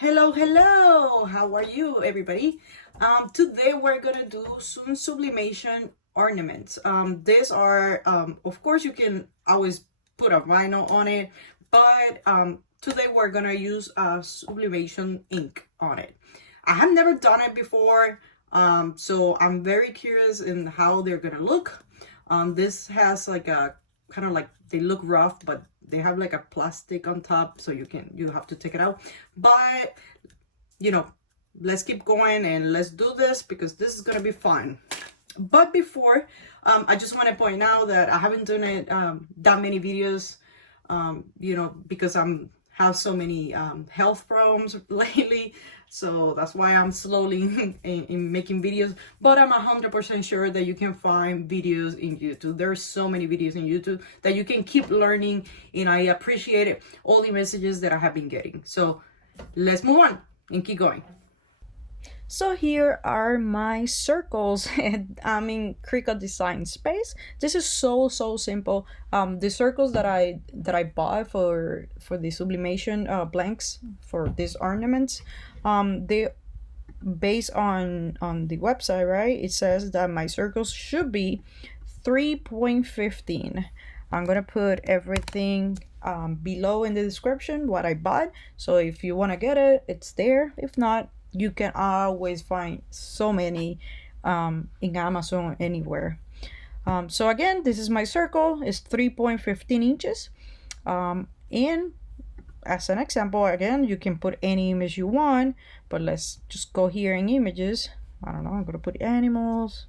Hello, how are you, everybody? Today we're gonna do some sublimation ornaments. These are, of course, you can always put a vinyl on it, but today we're gonna use sublimation ink on it. I have never done it before, so I'm very curious in how they're gonna look. This has like a kind of like, they look rough, but they have like a plastic on top, so you have to take it out. But you know, let's keep going and let's do this because this is gonna be fun. But before, I just want to point out that I haven't done it that many videos, because I'm have so many health problems lately, so that's why I'm slowly in making videos. But I'm 100% sure that you can find videos in YouTube. There's so many videos in YouTube that you can keep learning, and I appreciate it, all the messages that I have been getting. So let's move on and keep going. So here are my circles, and I'm in Cricut Design Space. This is so simple. The circles that I bought for the sublimation blanks for these ornaments, they based on the website, right? It says that my circles should be 3.15. I'm gonna put everything below in the description what I bought, so if you want to get it, it's there. If not, you can always find so many in Amazon, anywhere. So again, this is my circle. It's 3.15 inches. And as an example, again, you can put any image you want, but let's just go here in images. I don't know, I'm gonna put animals.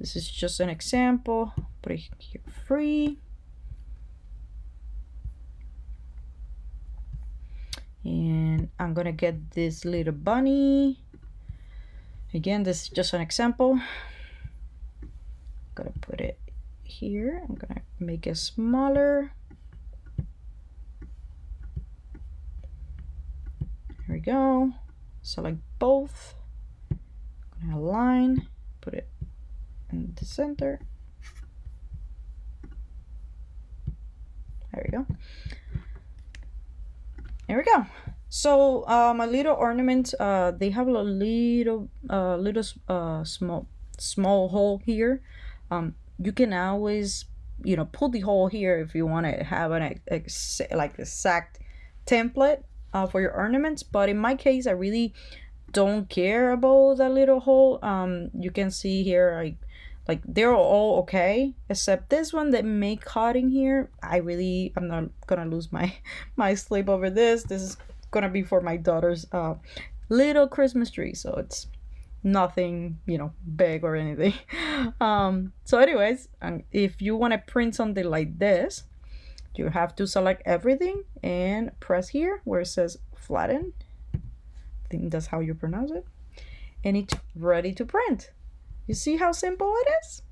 This is just an example. Put it here, free. And I'm gonna get this little bunny. Again, this is just an example. I'm gonna put it here. I'm gonna make it smaller. There we go. Select both. I'm gonna align, put it in the center. There we go. There we go. So my little ornament, they have a little small hole here. You can always, pull the hole here if you want to have an exact template for your ornaments. But in my case, I really don't care about that little hole. You can see here, like they're all okay except this one that may cut in here. I'm not gonna lose my sleep over this. This is gonna be for my daughter's little Christmas tree, so it's nothing big or anything. So anyways, if you want to print something like this, you have to select everything and press here where it says flatten. I think that's how you pronounce it, and it's ready to print. You see how simple it is?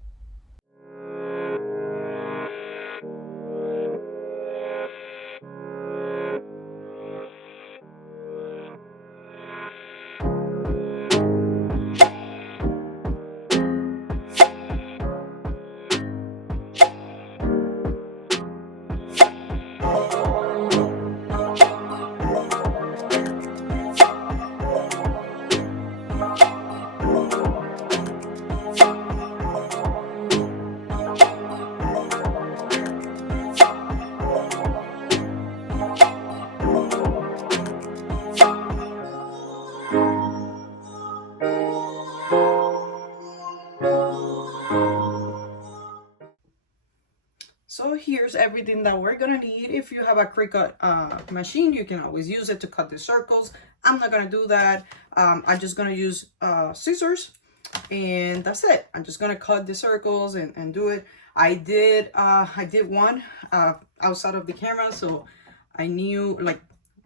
So here's everything that we're gonna need. If you have a Cricut machine, you can always use it to cut the circles. I'm not gonna do that. I'm just gonna use scissors, and that's it. I'm just gonna cut the circles and do it. I did one outside of the camera, so I knew,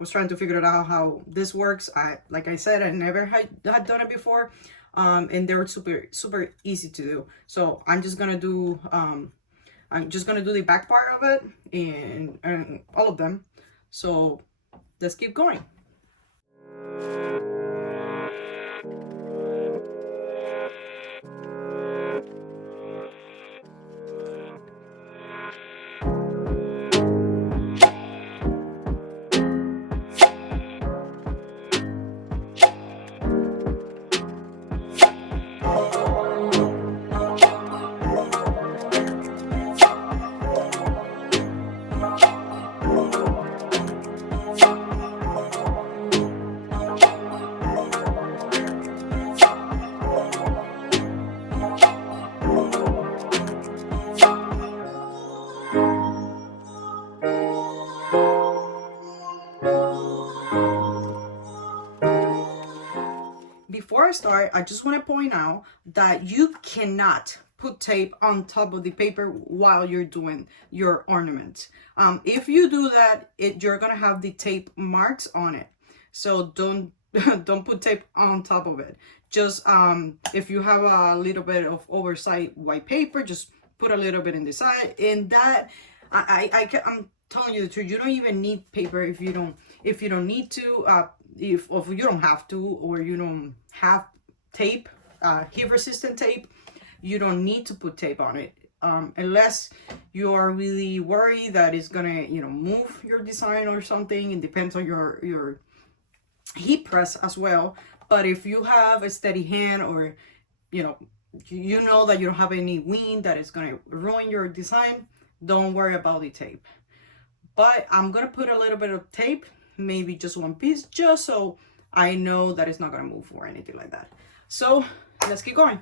was trying to figure it out how this works. Like I said, I never had done it before, and they were super easy to do. So I'm just gonna do the back part of it and all of them. So let's keep going. before I start, I just want to point out that you cannot put tape on top of the paper while you're doing your ornament. If you do that, you're gonna have the tape marks on it. So don't don't put tape on top of it. Just if you have a little bit of oversized white paper, just put a little bit in the side. And that I'm telling you the truth, you don't even need paper if you don't need to, if you don't have to, or you don't have tape, heat resistant tape. You don't need to put tape on it, unless you are really worried that it's gonna, move your design or something. It depends on your heat press as well. But if you have a steady hand, or you know that you don't have any wind that is gonna ruin your design, don't worry about the tape. But I'm gonna put a little bit of tape, maybe just one piece, just so I know that it's not gonna move or anything like that. So let's keep going.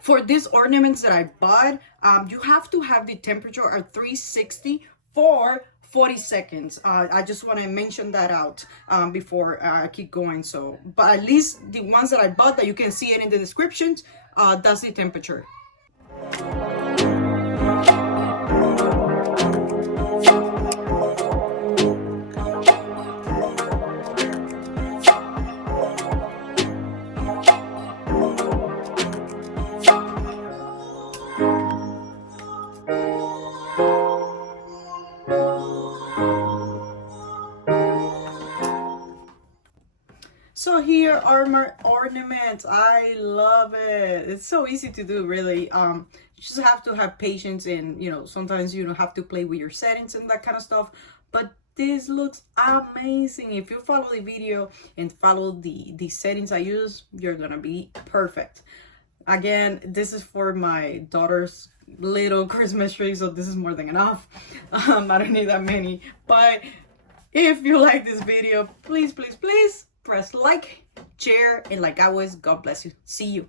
For these ornaments that I bought, you have to have the temperature at 360 for 40 seconds. I just want to mention that out before I keep going. So, but at least the ones that I bought, that you can see it in the descriptions, that's the temperature. So here are my ornaments. I love it. It's so easy to do, really. You just have to have patience, and sometimes you don't have to play with your settings and that kind of stuff. But this looks amazing. If you follow the video and follow the settings I use, you're gonna be perfect. Again, this is for my daughter's little Christmas tree, so this is more than enough. I don't need that many. But if you like this video, please press like, share, and like always, God bless you. See you.